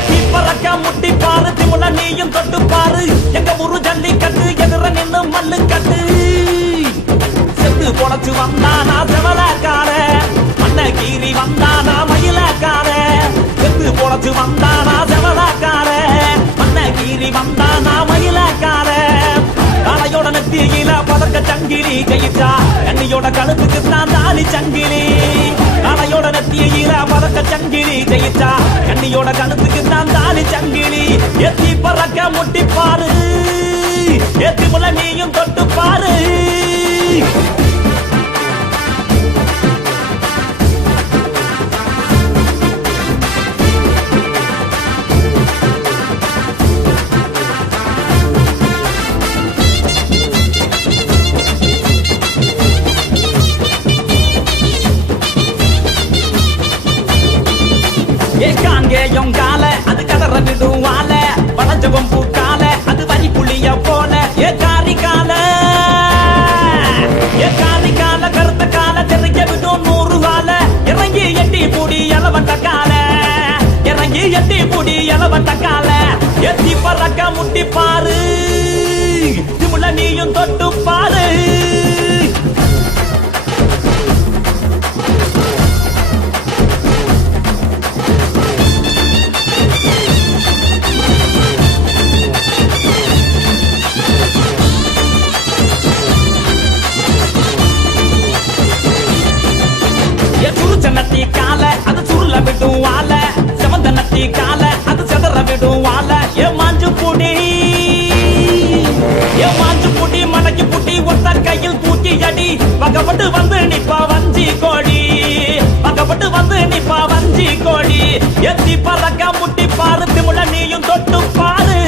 எத்தி பறக்க முட்டி பாரு திமுல நீயும் தொட்டு பாரு எங்க ஊரு ஜல்லிக்கட்டு எதிர நின்னு மல்லு கட்டு செத்து பொழைச்சு வந்தானா செவலக்கார மண்ண கீறி வந்தானா மயிலக்கார செத்து பொழைச்சு வந்தானா செவலக்கார மண்ண கீறி வந்தானா மயிலக்கார காளையோட நெத்தியில பதக்க சங்கிலி ஜெயிச்சா கண்ணியோட கழுத்துக்கு தான் தாலி சங்கிலி காளையோட நெத்தியில பதக்க சங்கிலி ஜெயிச்சா கண்ணியோட கழுத்துக்கு தான் தாலி சங்கிலி எத்தி பறக்க முட்டி பாரு எத்தி முள்ள நீயும் தொட்டு பாரு காங்கேயம் கால அது கதற விடுவால பழஞ்சவம் பூக்கால அது வரி புளிய போல ஏ காரி கால கருத்த கால தெரிய விடும் 100 கால இறங்கி எட்டி பூடி எலவட்ட கால இறங்கி எட்டி பூடி எலவட்ட கால எத்தி பறக்க முட்டி பாரு திமுல நீயும் தொட்டு பாரு நத்தி கால அது சுருள விடும் வாழ செவந்த நத்தி கால அது செதற விடும் வாழ ஏ மாஞ்சு புடி மடக்கி புட்டி ஒத்த கையில் தூக்கி அடி பகப்பட்டு வந்து நிப்பா வஞ்சி கோடி பகப்பட்டு வந்து நிப்பா வஞ்சி கோடி எத்தி பறக்க முட்டி பாரு திமுல நீயும் தொட்டு பாரு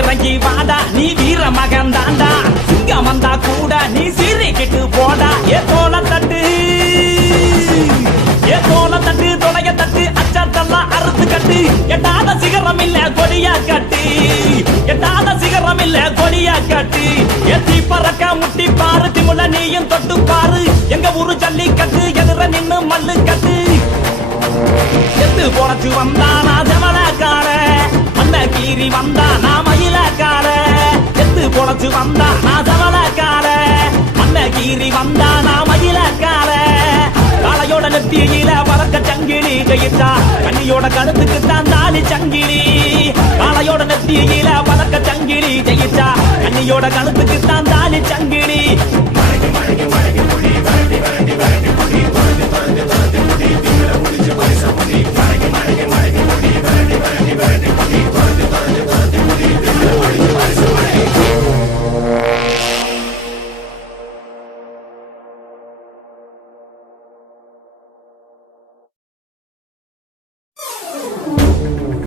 இறங்கி வாடா நீ வீர மகன் தாண்டா சிங்கம் வந்தா கூட நீ சீறிக்கிட்டு போடா ஏ தோல தட்டு தொலைய தட்டு அச்சத்தெல்லாம் அறுத்து கட்டு எட்டாத சிகரம் இல்ல கொடியா கட்டு எட்டாத சிகரம் இல்ல கொடியா கட்டு எத்தி பறக்க முட்டி பாரு திமுல நீயும் தொட்டு பாரு எங்க ஊரு ஜல்லிக்கட்டு எதிர நின்னு மல்லு கட்டு எத்து பொழைச்சு வந்தானா ஜமலக்கார மண்ண கீறி வந்தானா மயிலக்கார எத்து பொழைச்சு வந்தானா ஜமலக்கார மண்ண கீறி வந்தானா மயிலக்கார காளையோட நெத்தியில பறக்க சங்கிலி ஜெயிச்சா கண்ணியோட கழுத்துக்கு தான் தாலி சங்கிலி காளையோட நெத்தியில பறக்க சங்கிலி ஜெயிச்சா கண்ணியோட கழுத்துக்கு தான் தாலி சங்கிலி